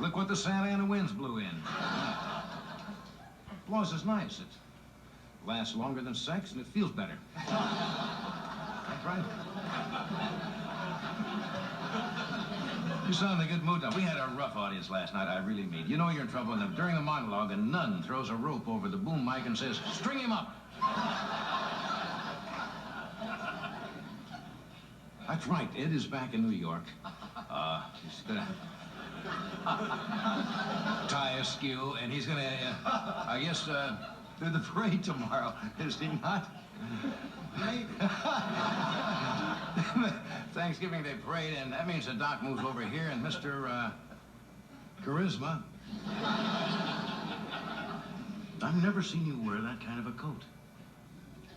Look what the Santa Ana winds blew in. Applause is nice. It lasts longer than sex, and it feels better. That's right. You sound in a good mood now. We had a rough audience last night, I really mean. You know you're in trouble when during the monologue, a nun throws a rope over the boom mic and says, "String him up." That's right. Ed is back in New York. He's gonna tie askew, and he's gonna, I guess, do the parade tomorrow, is he not? Thanksgiving Day parade, and that means the doc moves over here, and Mr. Charisma. I've never seen you wear that kind of a coat.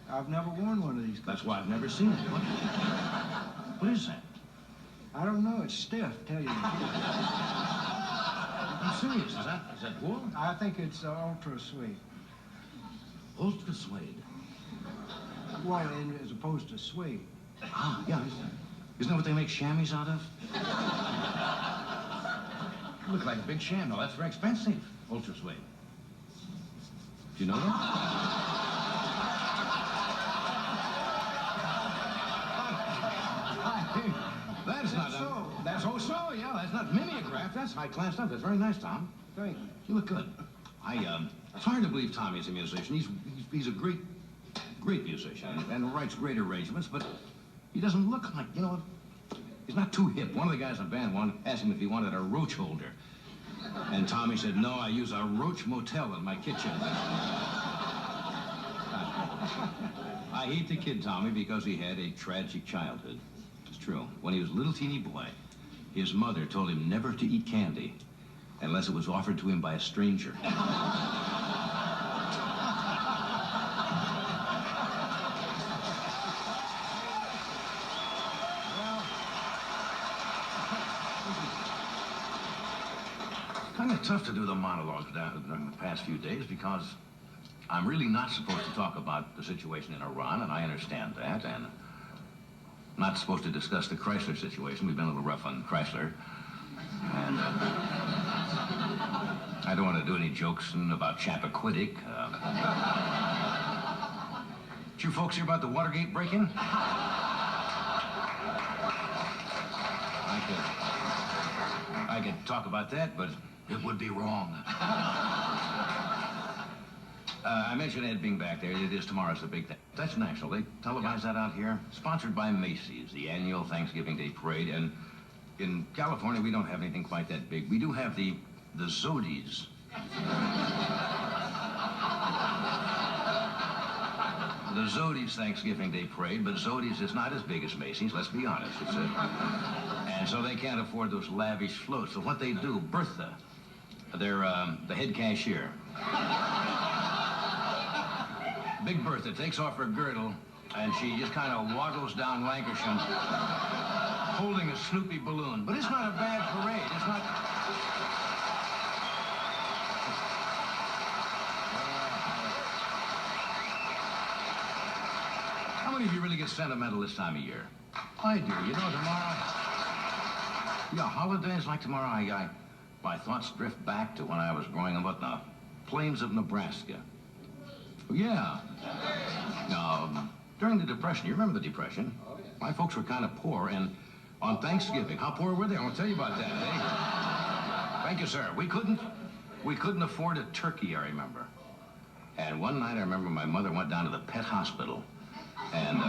I've never worn one of these coats. That's why I've never seen it. What is that? I don't know. It's stiff, tell you the truth. I'm serious. Is that wool? I think it's ultra suede. Ultra suede. Well, as opposed to suede. Ah, yeah. Isn't that what they make chamois out of? You look like a big chamois. That's very expensive. Ultra suede. Do you know that? That's not so. That's so. Yeah, that's not mimeograph. That's high class stuff. That's very nice, Tom. Thank you. You look good. It's hard to believe Tommy's a musician. He's a great musician and writes great arrangements, but he doesn't look like, you know, he's not too hip. One of the guys in the band asked him if he wanted a roach holder. And Tommy said, "No, I use a roach motel in my kitchen." I hate to kid Tommy because he had a tragic childhood. It's true. When he was a little teeny boy, his mother told him never to eat candy unless it was offered to him by a stranger. Kind of tough to do the monologues during the past few days because I'm really not supposed to talk about the situation in Iran, and I understand that, and not supposed to discuss the Chrysler situation. We've been a little rough on Chrysler, and I don't want to do any jokes about Chappaquiddick. Did you folks hear about the Watergate break-in? I could talk about that, but it would be wrong. I mentioned Ed being back there. It is tomorrow's the big thing. That's national. They televise that out here. Sponsored by Macy's, the annual Thanksgiving Day parade. And in California, we don't have anything quite that big. We do have the Zodies. The Zodies Thanksgiving Day parade, but Zodies is not as big as Macy's, let's be honest. And so they can't afford those lavish floats. So what they do, Bertha, they're the head cashier. Big Bertha takes off her girdle, and she just kind of waddles down Lancashire holding a Snoopy balloon. But it's not a bad parade. It's not... How many of you really get sentimental this time of year? I do. You know, tomorrow... Yeah, holidays like tomorrow, my thoughts drift back to when I was growing up in the plains of Nebraska. Yeah. Now, during the Depression, you remember the Depression? My folks were kind of poor, and on Thanksgiving, how poor were they? I want to tell you about that, eh? Thank you, sir. We couldn't afford a turkey, I remember. And one night, I remember my mother went down to the pet hospital, and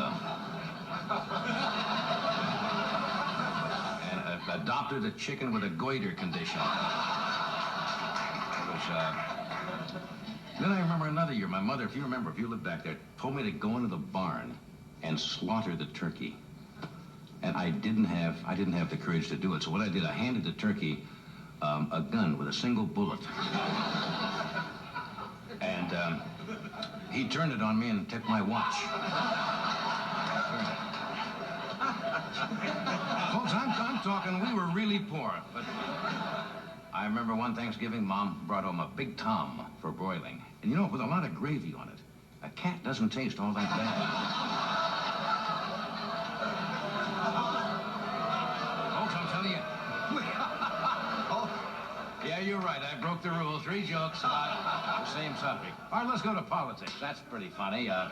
adopted a chicken with a goiter condition. It was, Then I remember another year, my mother, if you lived back there, told me to go into the barn and slaughter the turkey. And I didn't have the courage to do it. So what I did, I handed the turkey a gun with a single bullet. And he turned it on me and took my watch. Folks, I'm talking, we were really poor, but I remember one Thanksgiving, Mom brought home a big tom for broiling. And you know, with a lot of gravy on it. A cat doesn't taste all that bad. Folks, I'm telling you. you're right. I broke the rule. 3 jokes about the same subject. All right, let's go to politics. That's pretty funny. Yeah,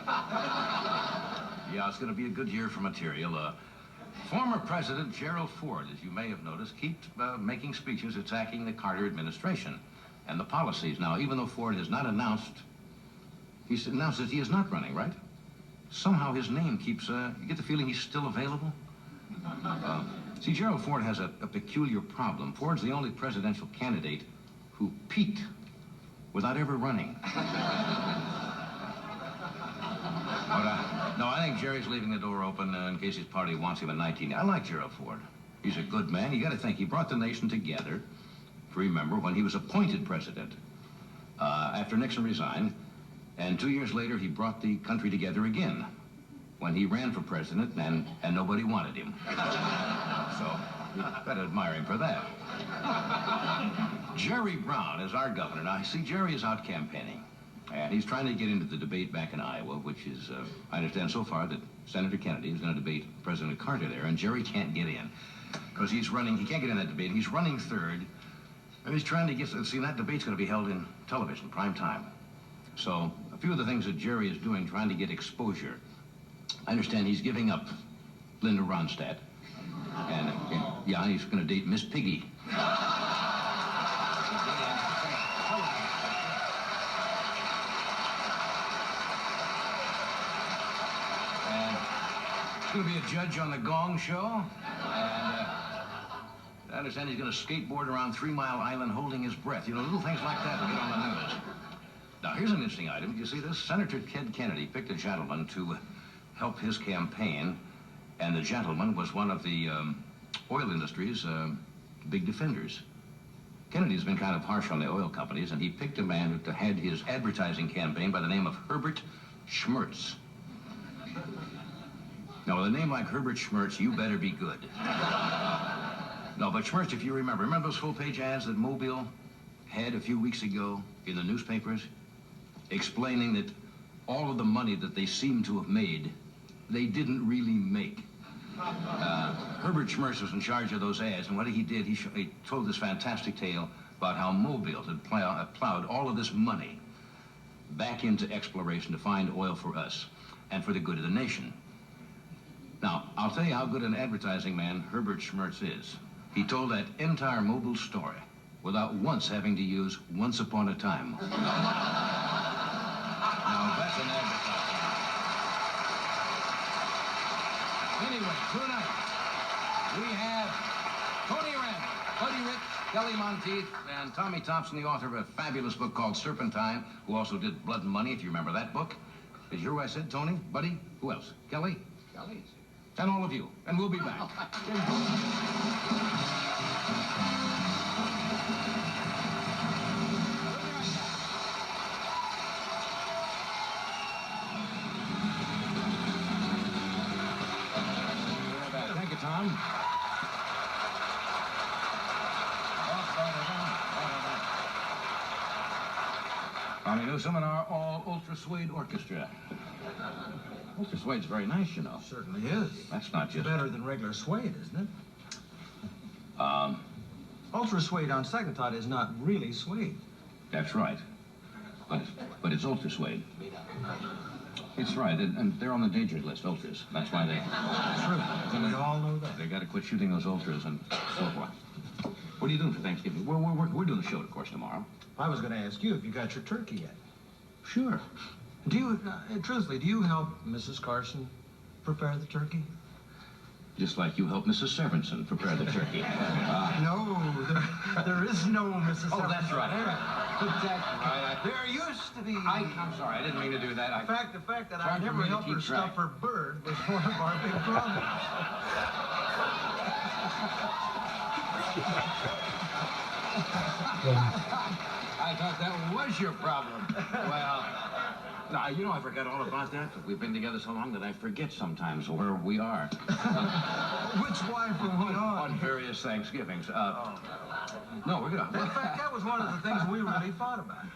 it's going to be a good year for material. Former President Gerald Ford, as you may have noticed, keeps making speeches attacking the Carter administration and the policies. Now, even though Ford has not announced, he's announced that he is not running, right? Somehow his name keeps, you get the feeling he's still available? See, Gerald Ford has a peculiar problem. Ford's the only presidential candidate who peaked without ever running. No, I think Jerry's leaving the door open in case his party wants him in 19. I like Gerald Ford. He's a good man. You got to think, he brought the nation together, if you remember, when he was appointed president after Nixon resigned. And 2 years later, he brought the country together again when he ran for president and nobody wanted him. So you better admire him for that. Jerry Brown is our governor. Now, I see Jerry is out campaigning. And he's trying to get into the debate back in Iowa, which is, I understand so far that Senator Kennedy is going to debate President Carter there, and Jerry can't get in. Because he's running, he can't get in that debate. He's running third, and he's trying to get, see, that debate's going to be held in television, prime time. So, a few of the things that Jerry is doing, trying to get exposure. I understand he's giving up Linda Ronstadt. And, yeah, he's going to date Miss Piggy. He's going to be a judge on the Gong Show, and I understand he's going to skateboard around 3 Mile Island holding his breath. You know, little things like that to get on the news. Now, here's an interesting item. Do you see this? Senator Ted Kennedy picked a gentleman to help his campaign, and the gentleman was one of the oil industry's big defenders. Kennedy's been kind of harsh on the oil companies, and he picked a man to head his advertising campaign by the name of Herbert Schmertz. Now, with a name like Herbert Schmertz, you better be good. No, but Schmertz, if you remember those full-page ads that Mobile had a few weeks ago in the newspapers, explaining that all of the money that they seem to have made, they didn't really make. Herbert Schmertz was in charge of those ads, and what he did, he told this fantastic tale about how Mobile had plowed all of this money back into exploration to find oil for us and for the good of the nation. Now, I'll tell you how good an advertising man Herbert Schmertz is. He told that entire Mobile story without once having to use Once Upon a Time. Now, that's an advertising. Anyway, tonight, we have Tony Randall, Buddy Rich, Kelly Monteith, and Tommy Thompson, the author of a fabulous book called Serpentine, who also did Blood and Money, if you remember that book. Did you hear what I said, Tony? Buddy? Who else? Kelly? Kelly. And all of you. And we'll be back. Thank you, Tom. Tommy Newsom and our all-ultra suede orchestra. Ultra suede's very nice, you know. Certainly is. That's not just... Better than regular suede, isn't it? Ultra suede on second thought is not really suede. That's right. But it's ultra suede. It's right, and they're on the danger list, ultras. That's why they... True. And we all know that. They got to quit shooting those ultras and so forth. What are you doing for Thanksgiving? We're doing the show, of course, tomorrow. I was going to ask you if you got your turkey yet. Sure. Do you, truthfully, do you help Mrs. Carson prepare the turkey? Just like you help Mrs. Severinsen prepare the turkey. No, there is no Mrs. Oh, that's right. Exactly right. There used to be... I'm sorry, I didn't mean to do that. The fact that I never helped her stuff her bird was one of our big problems. I thought that was your problem. Well, now, you know, I forgot all about that. We've been together so long that I forget sometimes where we are. Which wife are we on? On various Thanksgivings. No, we're good. In fact, that was one of the things we really fought about.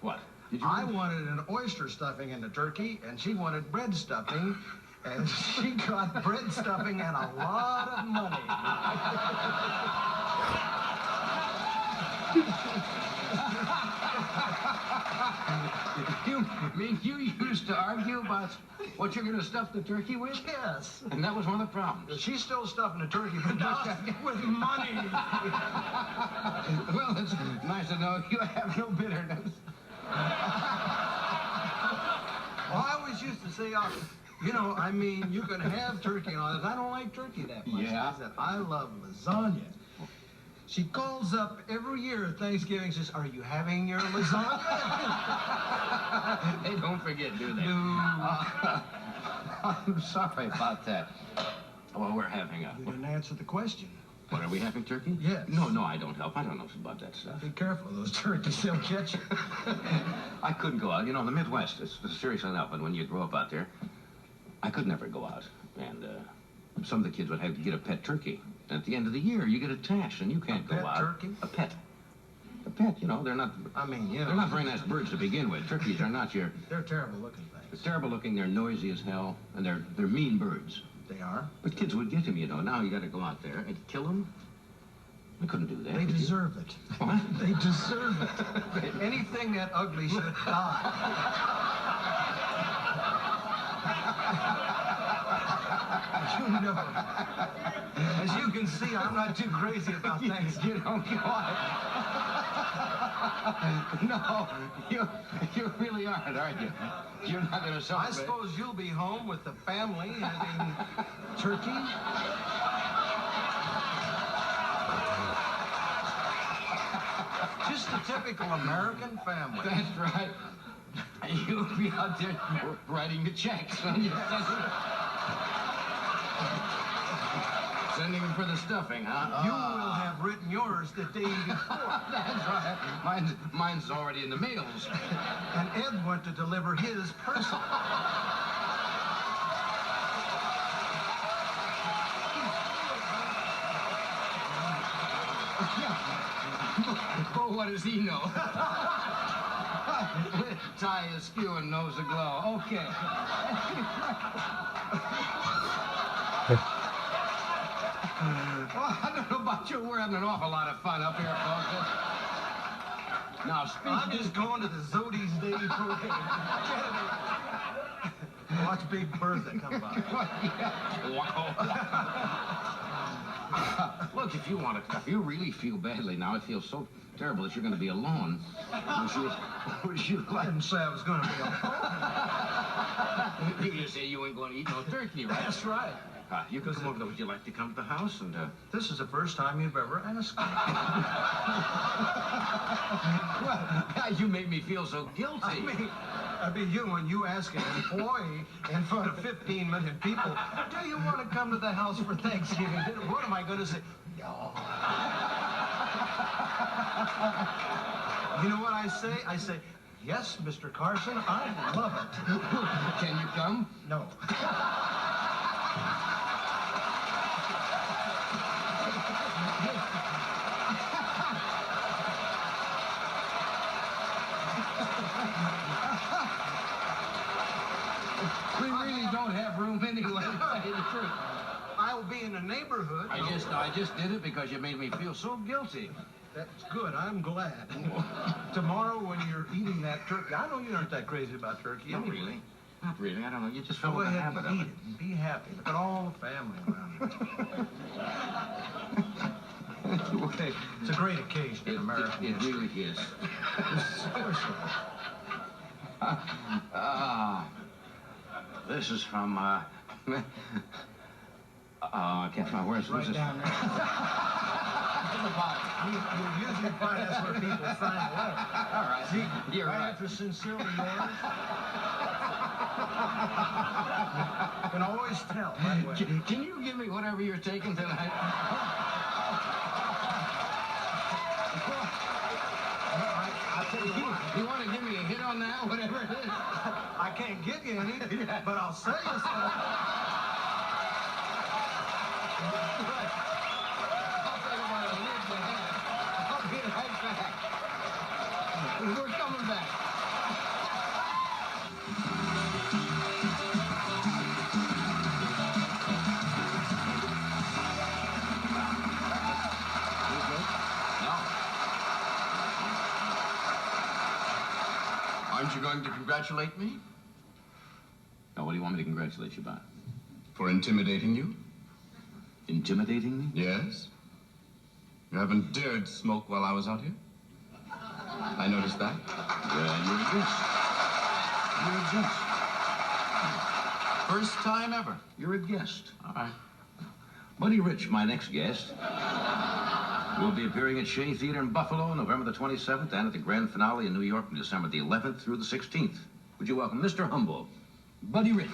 What? Did you I wanted an oyster stuffing in the turkey, and she wanted bread stuffing, and she got bread stuffing and a lot of money. You mean you used to argue about what you're going to stuff the turkey with? Yes. And that was one of the problems. She's still stuffing the turkey, but not with money. Well, it's nice to know you have no bitterness. Well, I always used to say, you know, I mean, you can have turkey and all this. I don't like turkey that much. Yeah. I said, I love lasagna. She calls up every year at Thanksgiving and says, are you having your lasagna? They don't forget, do they? No. I'm sorry about that. Well, we're having a... You didn't answer the question. What, are we having turkey? Yes. No, I don't help. I don't know about that stuff. Be careful, those turkeys, they'll catch you. I couldn't go out. You know, in the Midwest, it's seriously enough, and when you grow up out there, I could never go out. And some of the kids would have to get a pet turkey. And at the end of the year, you get attached, and you can't go out. A pet turkey? A pet. A pet, you know, they're not... I mean, you know. They're not very nice birds to begin with. Turkeys are not your... They're terrible looking They're things. terrible looking, they're noisy as hell, and they're mean birds. They are. But kids would get them, you know. Now you got to go out there and kill them. I couldn't do that. They could you? deserve it. What? They deserve it. Anything that ugly should die. You know. As you can see, I'm not too crazy about things. You don't go out. No, you really aren't, aren't you? You're not going to I celebrate. suppose you'll be home with the family having turkey. Just a typical American family. That's right. You'll be out there writing the checks. Sending them for the stuffing, huh? You will have written yours the day before. That's right. Mine's already in the mails. And Ed went to deliver his personally. Oh, what does he know? Tie askew and nose aglow. Okay. Well, I don't know about you. We're having an awful lot of fun up here, folks. Now, I'm just going to the Zodi's Day parade. Watch Big Bertha come by. Wow. Look, if you really feel badly now, it feels so terrible that you're going to be alone. Would you I like... didn't say I was going to be alone. You just say you ain't going to eat no turkey, right? That's right. You can come over. Would you like to come to the house and... This is the first time you've ever asked me. Well, you make me feel so guilty. I mean, you, when you ask an employee in front of 15 million people, do you want to come to the house for Thanksgiving dinner? What am I going to say? No. You know what I say? I say, yes, Mr. Carson, I love it. Can you come? No. We really don't have room anyway, to tell you the truth. I'll be in the neighborhood. I just did it because you made me feel so guilty. That's good. I'm glad. Tomorrow when you're eating that turkey, I know you aren't that crazy about turkey. Not anyway. really. Not really. I don't know. You just fell Go with the ahead habit and of eat it. it and be happy. Look at all the family around you. It's a great occasion in America. It really is. This is from, I can't find where's Right this? down there. You usually find that's where people sign a letter. All right. See, You're right. after sincerely yours. You can always tell, by the way. Can you give me whatever you're taking tonight? I'll tell you what. You want to give me a hit on that, whatever it is? I can't give you any, but I'll sell you some. I'll be right back. We're coming back. No. Aren't you going to congratulate me? Now, what do you want me to congratulate you about? For intimidating you? Intimidating me? Yes. You haven't dared smoke while I was out here? I noticed that. Well, you're a guest. You're a guest. First time ever. You're a guest. All right. Buddy Rich, my next guest, will be appearing at Shea Theater in Buffalo November the 27th and at the grand finale in New York on December the 11th through the 16th. Would you welcome Mr. Humble, Buddy Rich.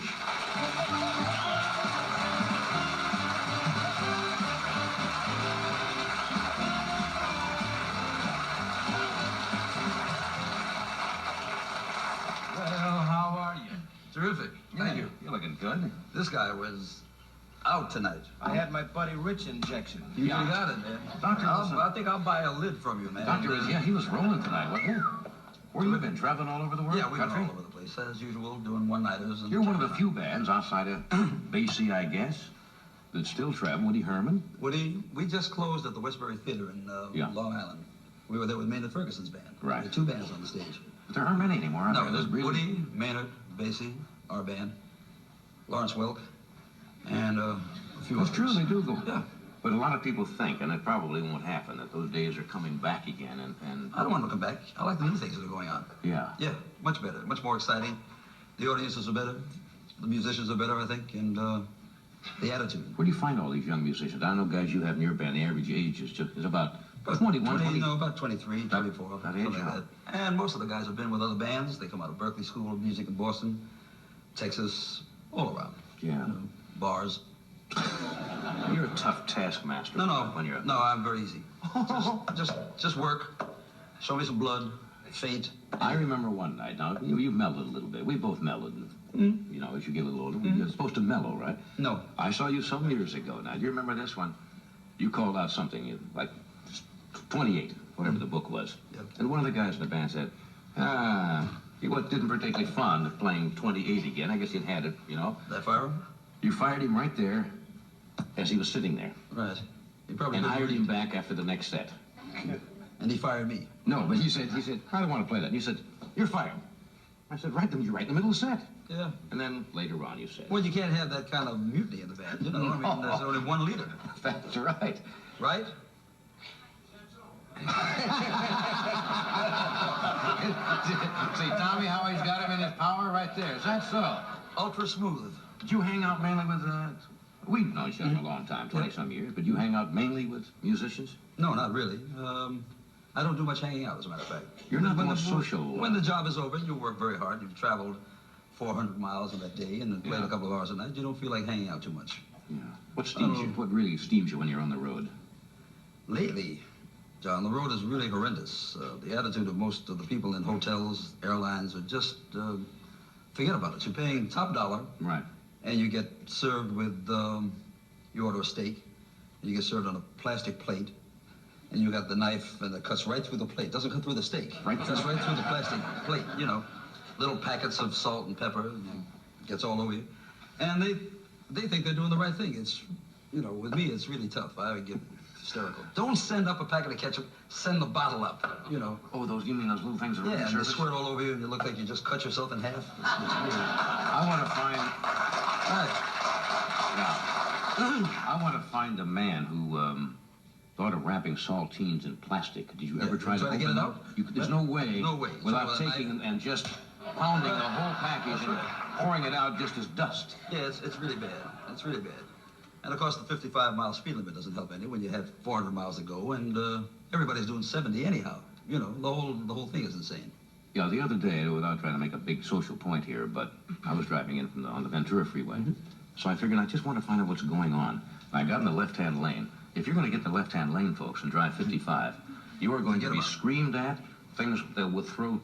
Well, how are you? Terrific. Thank you. You're looking good. This guy was out tonight. I had my Buddy Rich injection. You got it, man. Doctor, listen. I think I'll buy a lid from you, man. Doctor, yeah, he was rolling tonight, wasn't he? Where you been? Traveling all over the world? Yeah, we've been Country? all over the place, as usual, doing one-nighters. And You're one of the few bands outside of Basie, I guess, that still travel. Woody Herman? Woody, we just closed at the Westbury Theater in Long Island. We were there with Maynard Ferguson's band. Right. There were two bands on the stage. But there aren't many anymore, are No, there? there's really... Woody, Maynard, Basie, our band, Lawrence Welk, and a few That's others. true, they do go. Yeah. But a lot of people think, and it probably won't happen, that those days are coming back again, and I don't want to come back. I like the new things that are going on. yeah. Yeah, much better, much more exciting. The audiences are better, the musicians are better, I think, and the attitude. Where do you find all these young musicians? I know guys you have in your band, the average age is about 21, 20. No, about 23, 24, that something age, like huh? that. And most of the guys have been with other bands. They come out of Berkeley School of Music in Boston, Texas, all around. Yeah. Bars. You're a tough taskmaster. When you're No, I'm very easy. Just work. Show me some blood. Faint. I remember one night. Now you mellowed a little bit. We both mellowed. You know, as you get a little older, you're supposed to mellow, right? No. I saw you some years ago. Now, do you remember this one? You called out something like 28, whatever the book was. Yep. And one of the guys in the band said, he didn't particularly fond of playing 28 again. I guess he'd had it, you know. That fire him? You fired him right there as he was sitting there. Right. He probably And didn't hired read. him back after the next set. And he fired me. No, but he said, I don't want to play that. And you said, you're fired. I said, you're right in the middle of the set. Yeah. And then later on you said, Well, you can't have that kind of mutiny in the band, you know. I mean, there's only one leader. that's right. Right? See, Tommy, how he's got him in his power right there. Is that so? Ultra smooth. Did you hang out mainly with, we've known each other a long time, 20-some years, but you hang out mainly with musicians? No, not really. I don't do much hanging out, as a matter of fact. You're not When more the- social. When the job is over, you work very hard. You've traveled 400 miles in that day and then played Yeah. a couple of hours a night. You don't feel like hanging out too much. Yeah. What steams you? What really steams you when you're on the road? Lately, John, the road is really horrendous. The attitude of most of the people in hotels, airlines, are just, forget about it. You're paying top dollar, Right. and you get served with, you order a steak, and you get served on a plastic plate, and you got the knife, and it cuts right through the plate. Doesn't cut through the steak. Right. Cuts right through the plastic plate, you know. Little packets of salt and pepper, and it gets all over you. And they think they're doing the right thing. It's, you know, with me, it's really tough. I get hysterical. Don't send up a packet of ketchup. Send the bottle up, you know. Oh, you mean those little things that are in Yeah, and they service? squirt all over you, and you look like you just cut yourself in half. It's really... I want to find, Right. I want to find a man who thought of wrapping saltines in plastic. Did you ever try to get open it out? There's no way. No way. Without So, taking and just pounding the whole package and pouring it out just as dust. Yeah, it's really bad. It's really bad. And of course, the 55-mile speed limit doesn't help any when you have 400 miles to go, and everybody's doing 70 anyhow. You know, the whole thing is insane. Yeah, the other day, without trying to make a big social point here, but I was driving in on the Ventura Freeway. So I figured I just want to find out what's going on. I got in the left-hand lane. If you're going to get in the left-hand lane, folks, and drive 55, you are going to be screamed at. Things that will throw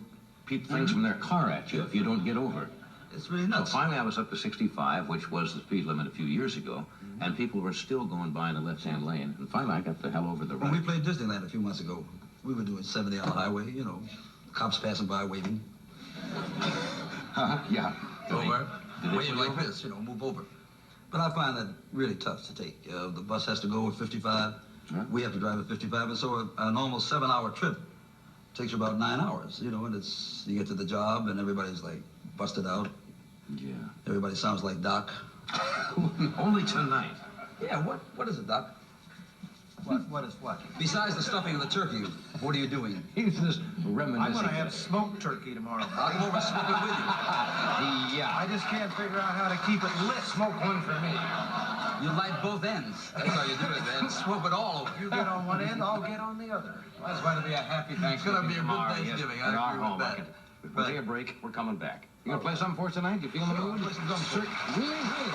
things from their car at you if you don't get over. It's really So nuts. finally I was up to 65, which was the speed limit a few years ago, and people were still going by in the left-hand lane. And finally I got the hell over the When we right. played Disneyland a few months ago, we were doing 70 on the highway, you know, cops passing by waving. Yeah. Over. Did they Wave pull like you over? this, you know, move over. But I find that really tough to take. The bus has to go at 55. Yeah. We have to drive at 55. And so an almost 7-hour trip takes you about 9 hours, you know, and it's, you get to the job and everybody's like busted out. Yeah. Everybody sounds like Doc. Only tonight. Yeah, what is it, Doc? What is what? Besides the stuffing of the turkey, what are you doing? He's just reminiscing. I'm going to have smoked turkey tomorrow. I'll come over and smoke it with you. Yeah. I just can't figure out how to keep it lit. Smoke one for me. You light both ends. That's how you do it, man. Smoke it all over. You get on one end, I'll get on the other. Well, it's going to be a happy It's Thanksgiving gonna be a good tomorrow. Thanksgiving. Yes, I at our agree with home. that. We'll take a break. We're coming back. You going to play something for us tonight? You feeling the mood? Play some drums for you. Really? Really?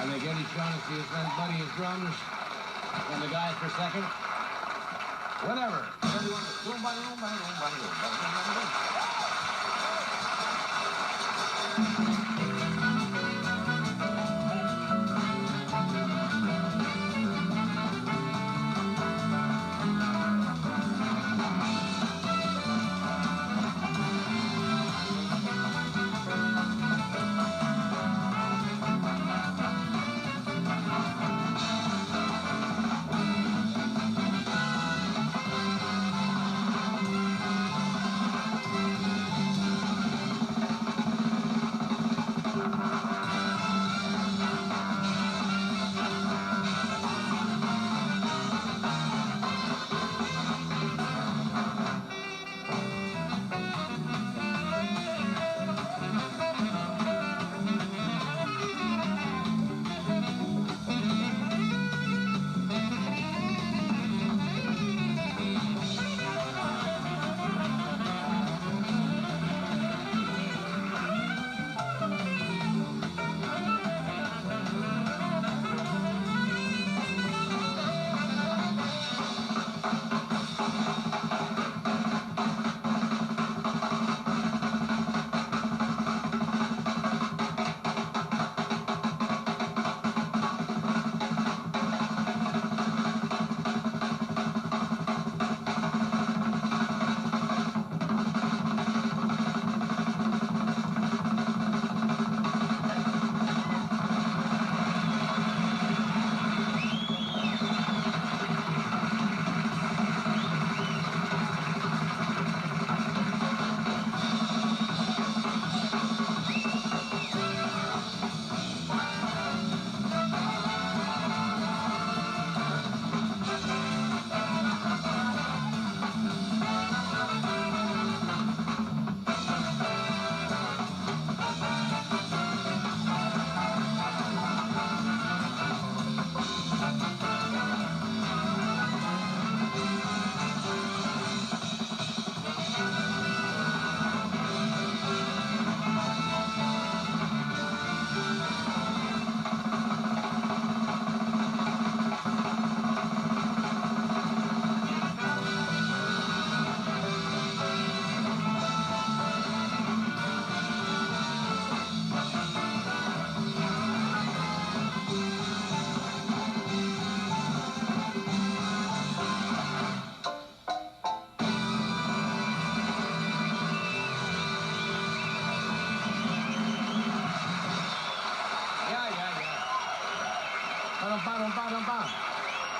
And again, he's trying to see his friend Buddy his drums. And the guys for second. Whatever.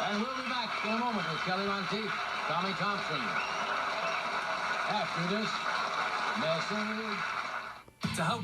And we'll be back in a moment with Kelly Monteith, Tommy Thompson. After this message. To help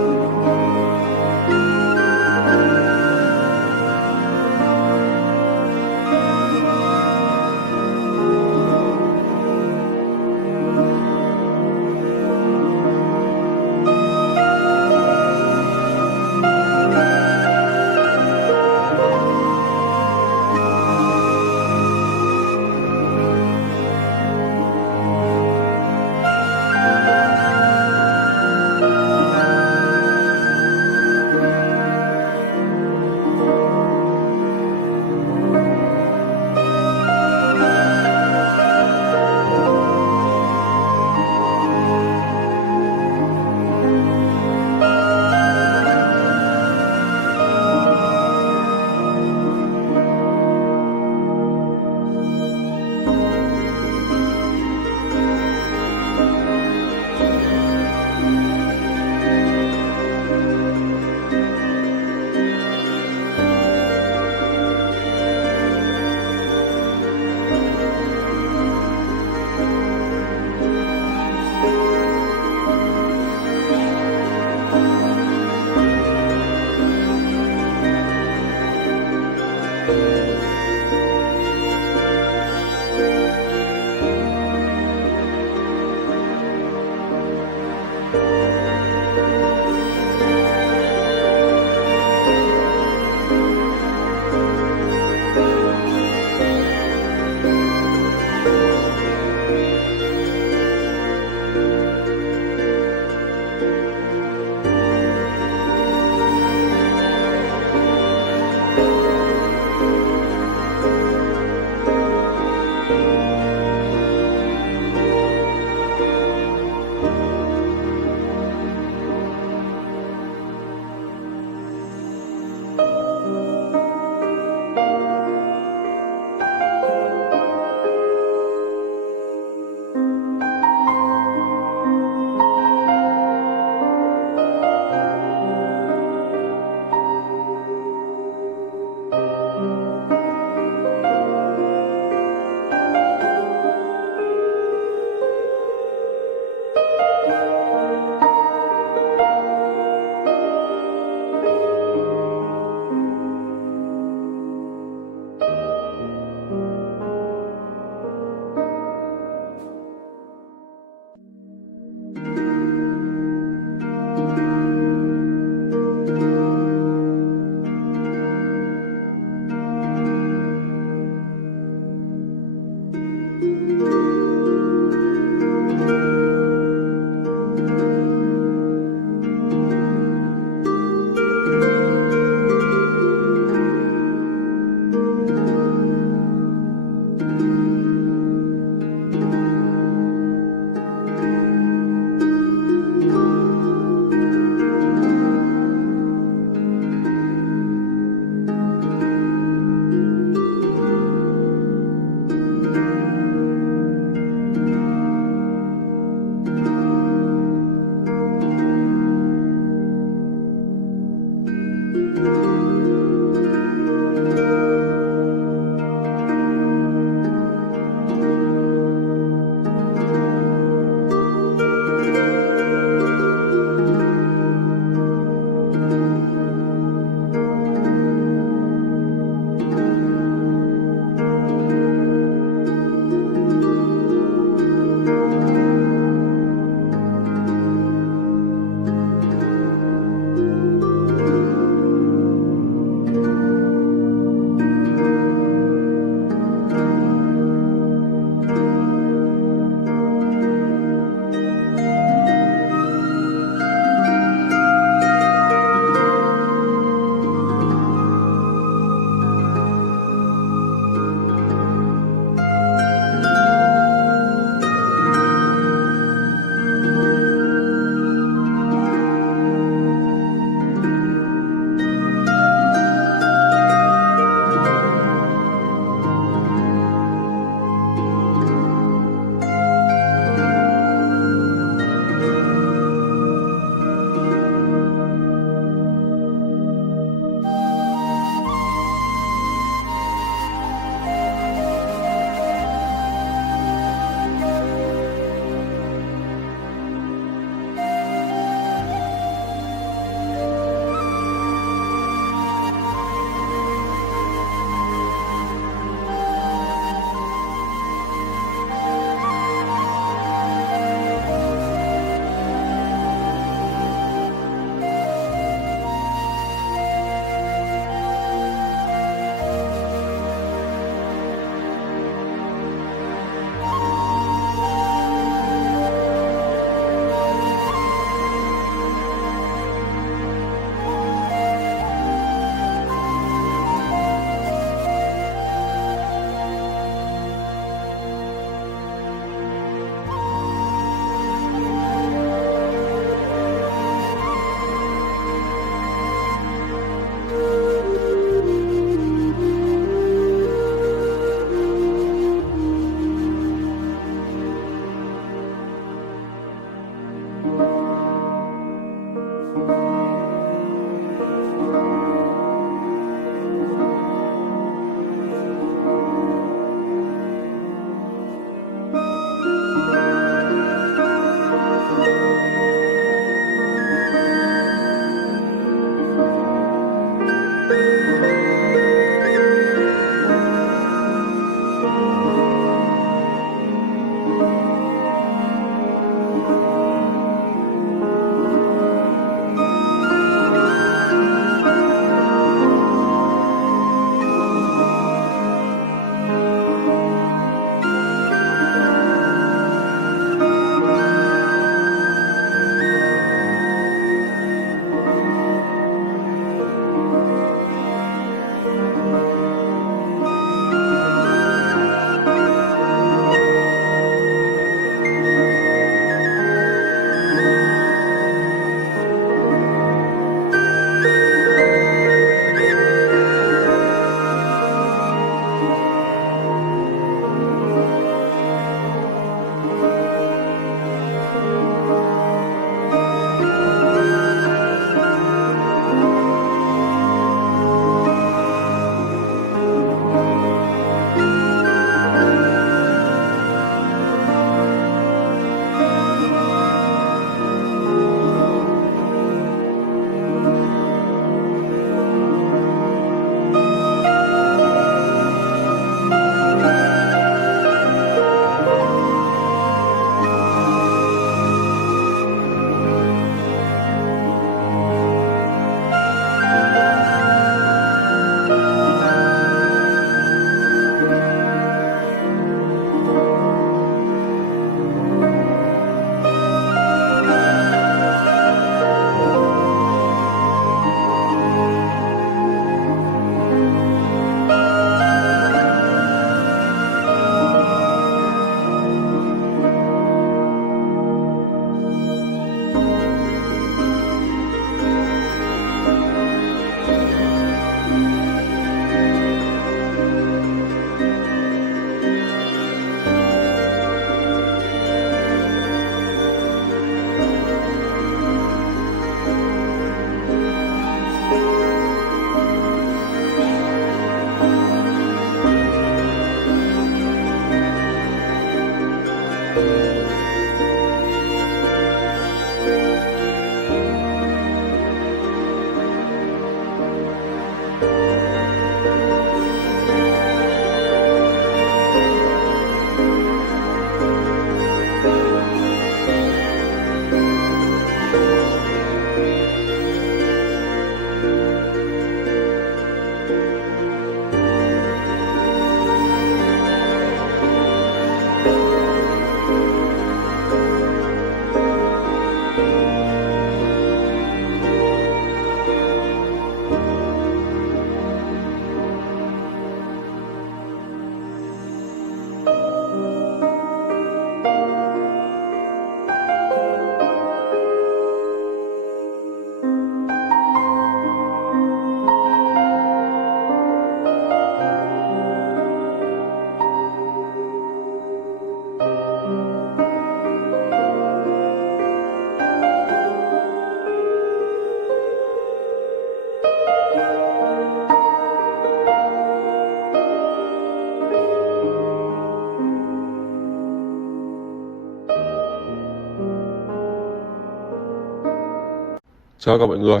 Chào các mọi người.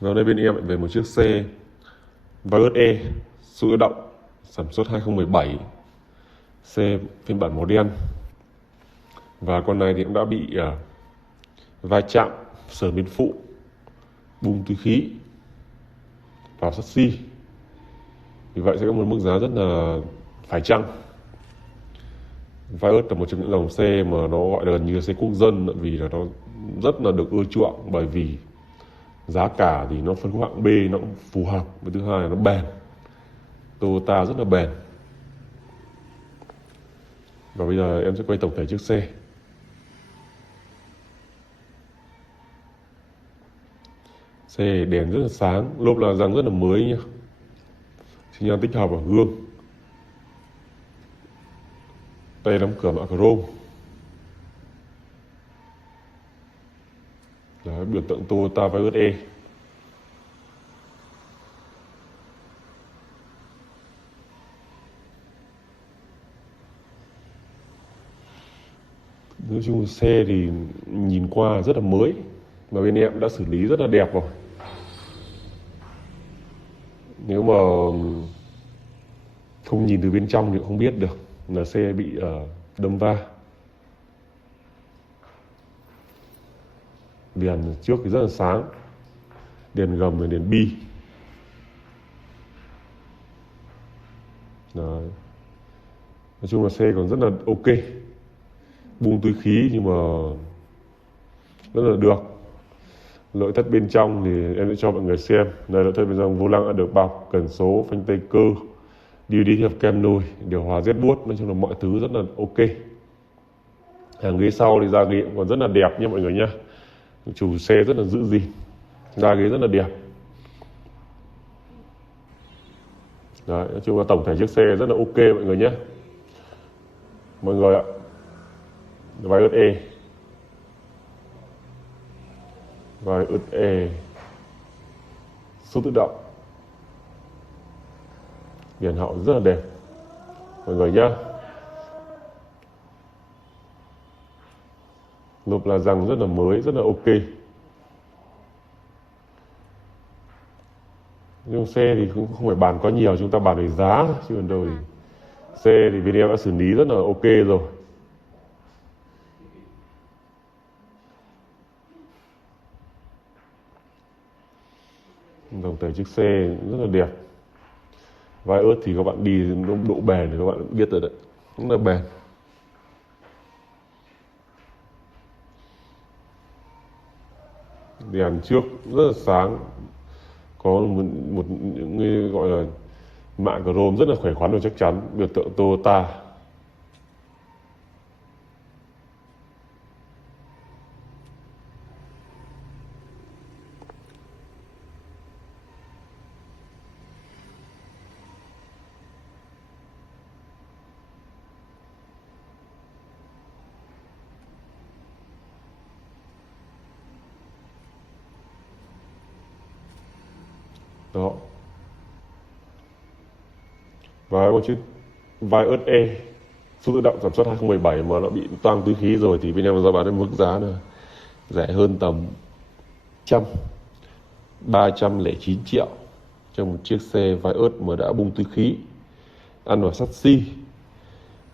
Vào đây bên em lại về một chiếc xe Vios E số tự động sản xuất 2017, xe phiên bản màu đen. Và con này thì cũng đã bị va chạm sườn bên phụ, bung túi khí vào chassis. Vì vậy sẽ có một mức giá rất là phải chăng. Vios là một trong những dòng xe mà nó gọi là gần như là xe quốc dân, vì là nó rất là được ưa chuộng, bởi vì giá cả thì nó phân khúc hạng B, nó cũng phù hợp, và thứ hai là nó bền. Toyota rất là bền. Và bây giờ em sẽ quay tổng thể chiếc xe. Xe đèn rất là sáng, lốp là răng rất là mới nhá, xi nhan tích hợp ở gương, tay nắm cửa mạ chrome. Đấy, biểu tượng Toyota Vios E. Nói chung xe thì nhìn qua rất là mới, mà bên em đã xử lý rất là đẹp rồi. Nếu mà không nhìn từ bên trong thì không biết được là xe bị đâm va. Đèn trước thì rất là sáng, đèn gầm và đèn bi. Đấy. Nói chung là xe còn rất là ok, bung túi khí nhưng mà rất là được. Nội thất bên trong thì em sẽ cho mọi người xem. Đây, nội thất bên trong vô lăng đã được bọc, cần số, phanh tay cơ, DVD hợp kem nồi, điều hòa rét buốt. Nói chung là mọi thứ rất là ok. Hàng ghế sau thì da ghế còn rất là đẹp nha mọi người nhá. Chủ xe rất là giữ gìn, da ghế rất là đẹp. Đấy, nói chung là tổng thể chiếc xe rất là ok mọi người nhé. Mọi người ạ, Vios E, Vios E số tự động, đèn hậu rất là đẹp mọi người nhá. Lốp la răng rất là mới, rất là ok. Nhưng xe thì cũng không phải bàn quá nhiều, chúng ta bàn về giá, chứ còn đâu thì xe thì bên em đã xử lý rất là ok rồi. Tổng thể chiếc xe rất là đẹp. Vios thì các bạn đi độ bền thì các bạn biết rồi đấy, rất là bền. Đèn trước rất là sáng, có một những gọi là mạ chrome rất là khỏe khoắn và chắc chắn, biểu tượng Toyota. Đó. Và một chiếc Vios E số tự động sản xuất 2017 mà nó bị toang túi khí rồi thì bên em ra bán với mức giá là rẻ hơn tầm 309 triệu cho một chiếc xe Vios mà đã bung túi khí, ăn vào chassis.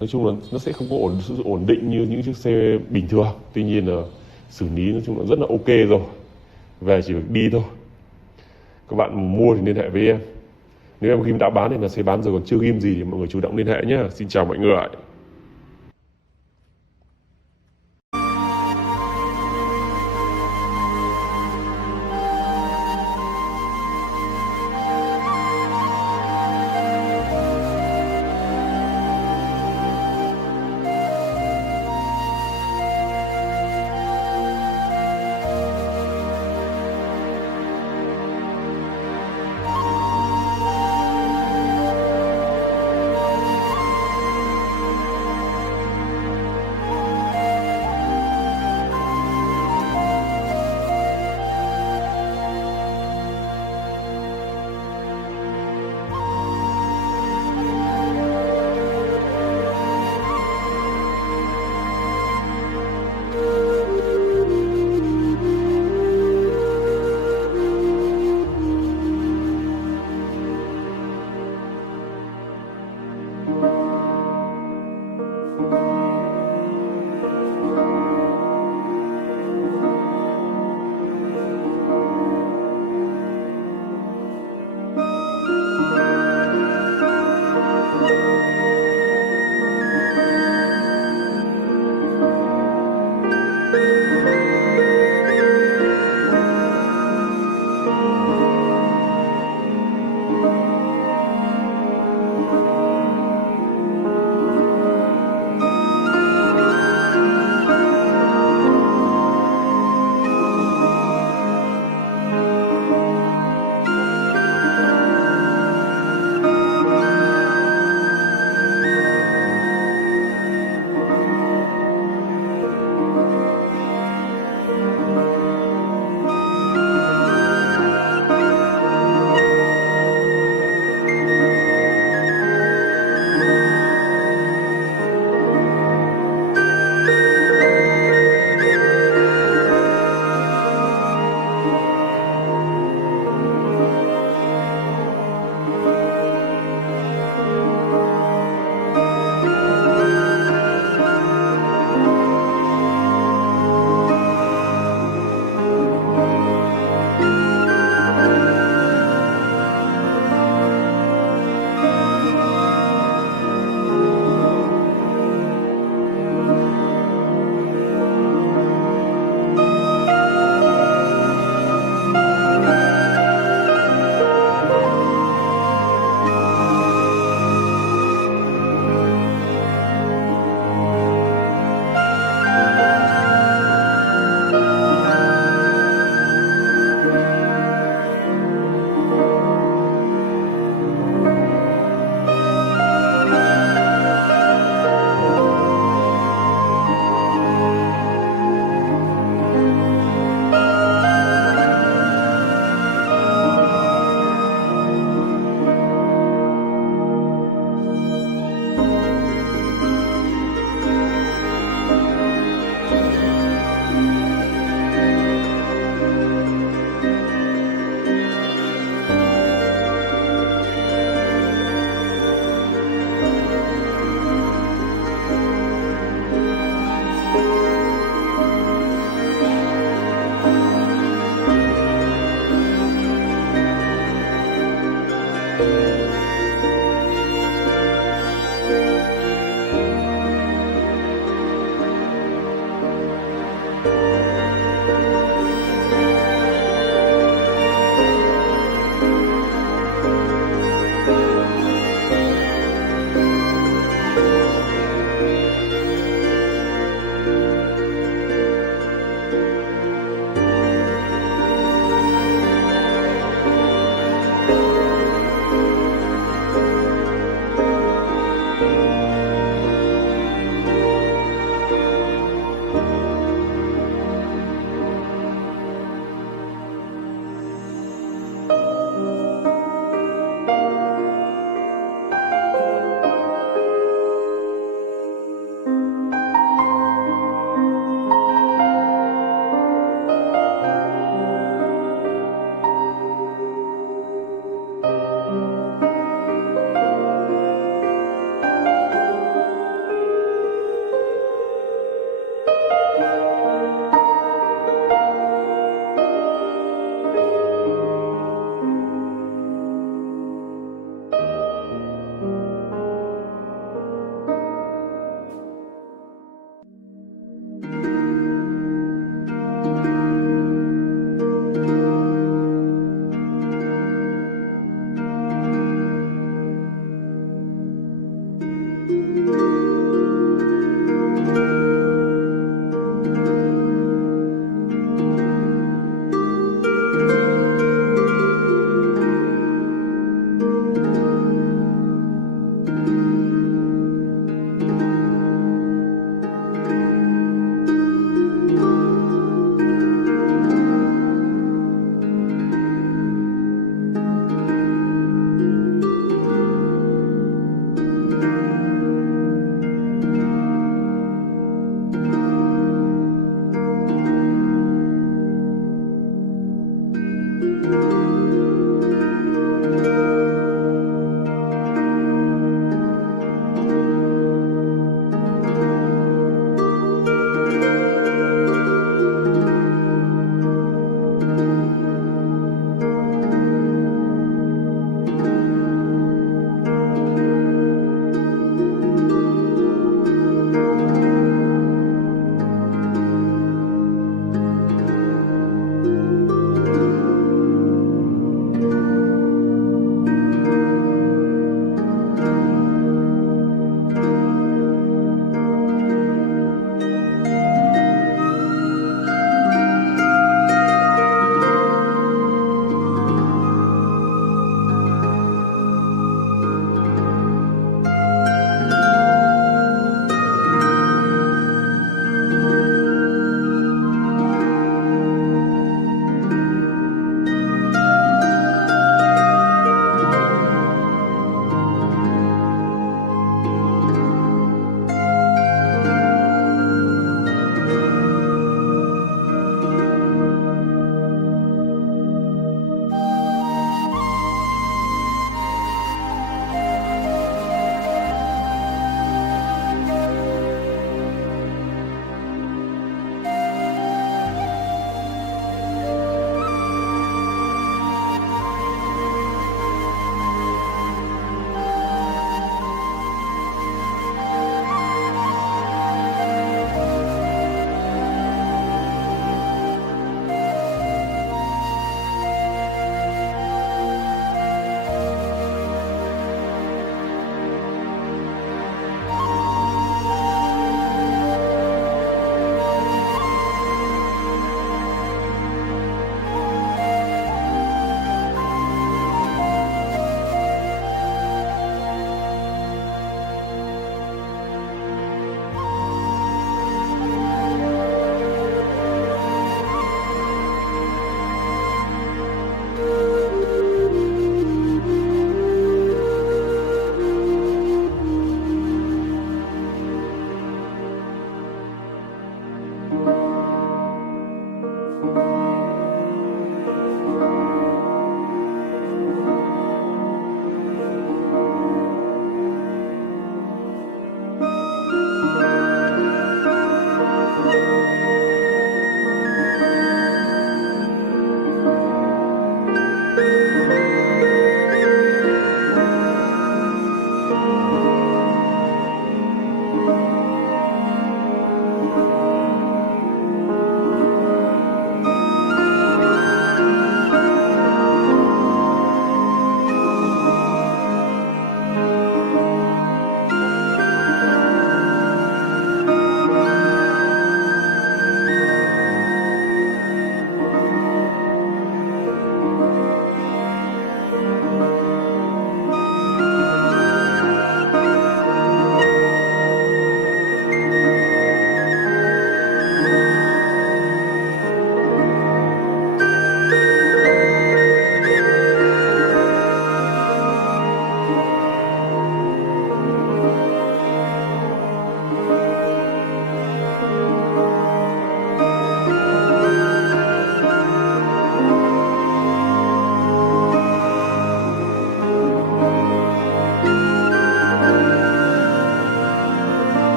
Nói chung là nó sẽ không có sự ổn định như những chiếc xe bình thường. Tuy nhiên là xử lý nói chung là rất là ok rồi. Về chỉ việc đi thôi. Các bạn mua thì liên hệ với em. Nếu em ghim đã bán thì là xe bán rồi, còn chưa ghim gì thì mọi người chủ động liên hệ nhé. Xin chào mọi người.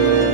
Bye.